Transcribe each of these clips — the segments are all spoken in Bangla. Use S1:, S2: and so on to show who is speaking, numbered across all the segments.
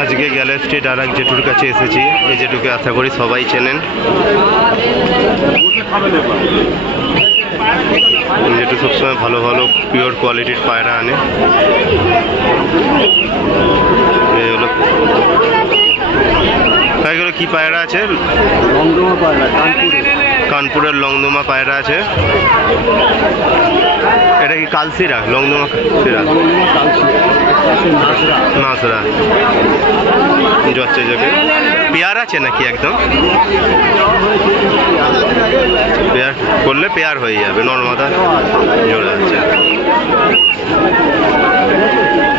S1: আজকে গ্যালাক্সি আর এক জেঠুর কাছে এসেছি। এই জেঠুকে আশা করি সবাই চেনেন। জেঠু সবসময় ভালো ভালো পিওর কোয়ালিটির পায়রা আনে। কি পায়রা আছে?
S2: পায়রা
S1: কানপুরের লংদমা পায়রা আছে। এটা কি কালসিরা? লংদমা সিরা
S2: দমদমা কালচি পাশে নাচরা
S1: নাসরা। যাচ্ছে যাকে পেয়ার আছে নাকি একদম? পেয়ার করলে পেয়ার হয়ে যাবে, নর্মাদা জোড়া আছে।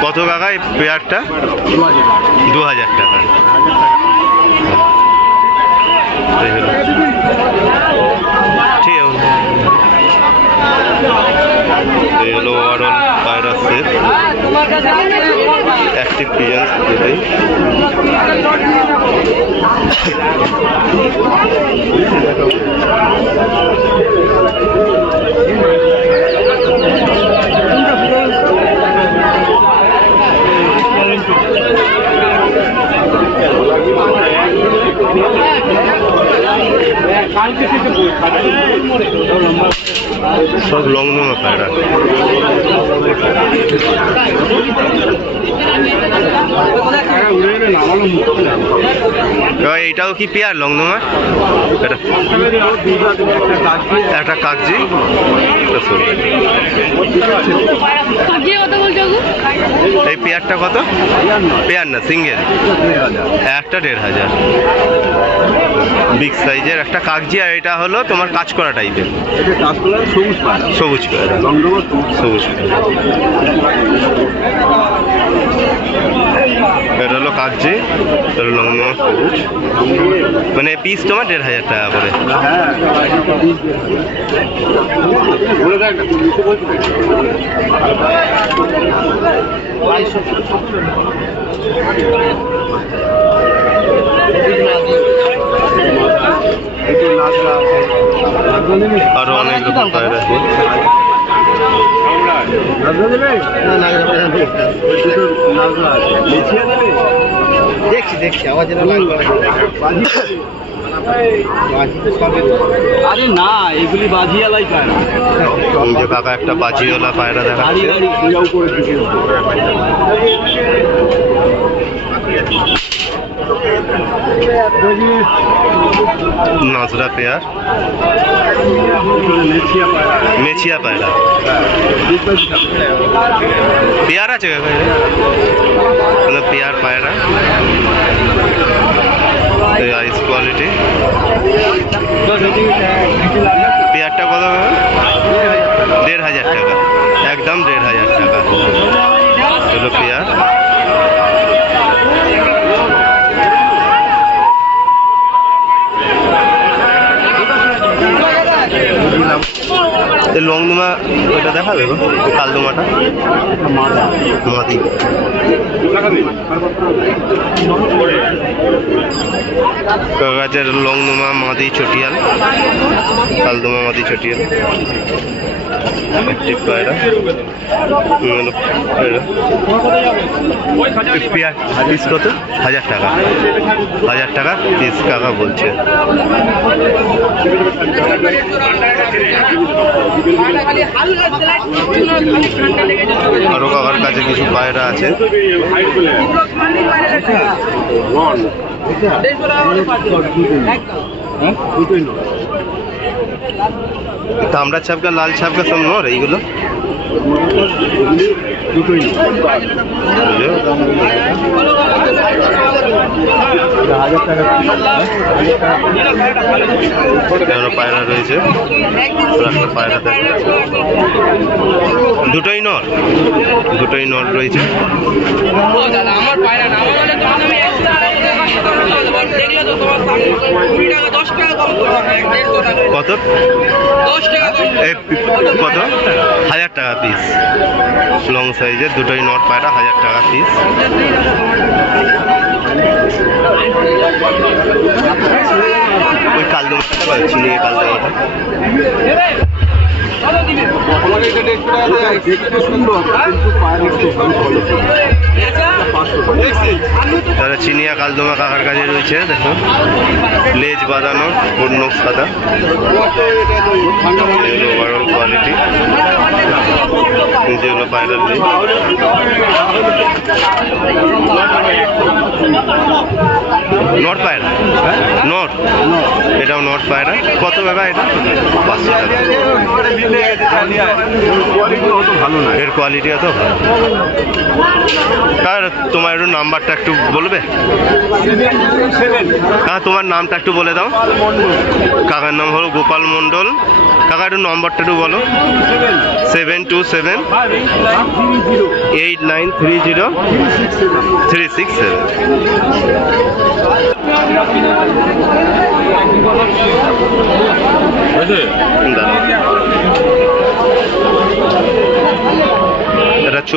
S1: কত টাকায় পেয়ারটা? দু হাজার টাকা। ঠিক এই হলো ওভারঅল সেট অ্যাক্টিভ পিজন্স সব নোনা পায়রা
S2: নামানো মুশকিল
S1: এইটাও কি পেয়ার লংদমা এটা একটা কাগজি? এই পেয়ারটা কত? পেয়ার না সিঙ্গেল। একটা দেড় হাজার। বিগ সাইজের একটা কাগজি আর এটা হলো তোমার কাজ করা টাইপের
S2: এটা সবুজ
S1: সবুজ
S2: সবুজ।
S1: এটা হলো কাগজি এটা মানে পিস তোমার দেড় হাজার টাকা করে। আরও অনেক রকম
S2: দেখছি দেখছি আওয়াজ আরে না এগুলি বাজিয়ালাই পায়রা
S1: এই যে কাকা একটা বাজিওয়ালা পায়রা দেখাচ্ছে
S2: গাড়ি করে
S1: নজরা পেয়ার। মেছিয়া পায়রা। পেয়ার আছে? মানে পেয়ার পায়রা। লংদুমা ওইটা দেখাবে গো কালদুমাটা মাটি কাগজের লংদুমা মাদি চটিয়াল কালদুমা মাদি চটিয়াল। একটি পায়রা উম, হলো পিস কত? হাজার টাকা। হাজার টাকা পিস কাকা বলছে। আরও কাকার কাছে কিছু পায়রা আছে।
S2: দুটোই নয়
S1: তামড়া ছাপকা, লাল ছাপকা সব নর এইগুলো? পায়রা রয়েছে? পায়রা দুটোই নর। দুটোই নর রয়েছে
S3: না আমার বলে তোমার আমি extra আড়াই টাকা পাঁচশো টাকা দেবো। দেখলে তো তোমার কুড়ি টাকা দশ টাকা কম এক
S1: কত?
S3: দশ টাকা
S1: কত? হাজার টাকা পিস লং সাইজের দুটোই নট পায়রা হাজার টাকা পিস ওই কালদমাটা চিনি কালদমাটা
S2: আমাকে
S1: তারা চিনিয়া কালদমা কাকার কাছে রয়েছে দেখো লেজ বাঁধানো, পূর্ণ সাদা। ওভারঅল কোয়ালিটি যেগুলো পায়রার লেজ নট পায়রা? নট এটাও নট পায়রা। কত টাকা এটা? পাঁচশো টাকা এর কোয়ালিটি এত ভালো কার তোমার নাম্বারটা একটু বলবে? কাকা, তোমার নামটা একটু বলে দাও। কাকার নাম হলো গোপাল মণ্ডল। কাকা, একটু নম্বরটা একটু বলো।
S2: Seven
S1: two seven eight nine three zero three six seven.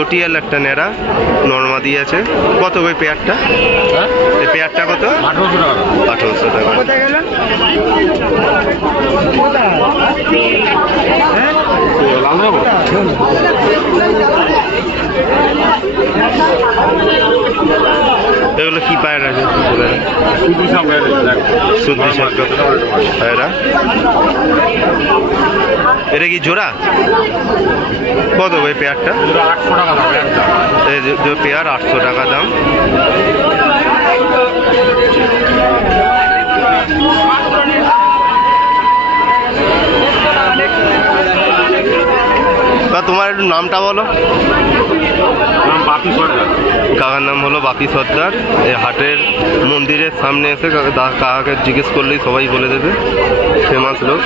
S1: চটিয়াল একটা নেড়া দিয়ে আছে। কত ওই পেয়ারটা? পেয়ারটা কত? আঠারোশো টাকা। এগুলো কি পায়ের আছে? শব্দ পায়রা এটা? কি জোড়া? কত ওই পেয়ারটা?
S2: আটশো টাকা দাম
S1: পেয়ার আটশো টাকা দাম। তা তোমার একটু নামটা বলো।
S2: বাপি সর্দার?
S1: কাকার নাম হলো বাপি সর্দার। এই হাটের মন্দিরের সামনে এসে কাকাকে জিজ্ঞেস করলেই সবাই বলে দেবে। ফেমাস লোক।